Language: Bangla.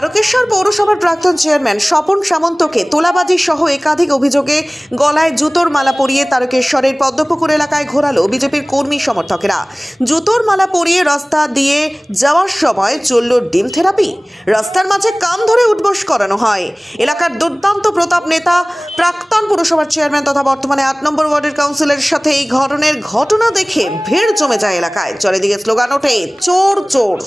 তারকেশ্বর পৌরসভার প্রাক্তন চেয়ারম্যান স্বপন সামন্তকে তোলাবাজি সহ একাধিক অভিযোগে গলায় জুতোর মালা পরিয়ে তারকেশ্বরের পদ্মপুকুর এলাকায় ঘোরালো বিজেপির কর্মী সমর্থকেরা। জুতোর মালা পরিয়ে রাস্তা দিয়ে যাওয়ার সময় চলল ডিম থেরাপি। রাস্তার মাঝে কান ধরে উঠবোস করানো হয়। এলাকার দুর্দান্ত প্রতাপ নেতা প্রাক্তন পুরসভার চেয়ারম্যান তথা বর্তমানে 8 নম্বর ওয়ার্ডের কাউন্সিলরের সাথে এই ধরনের ঘটনা দেখে ভিড় জমে যায় এলাকায়। চারিদিকে স্লোগান ওঠে, চোর চোর।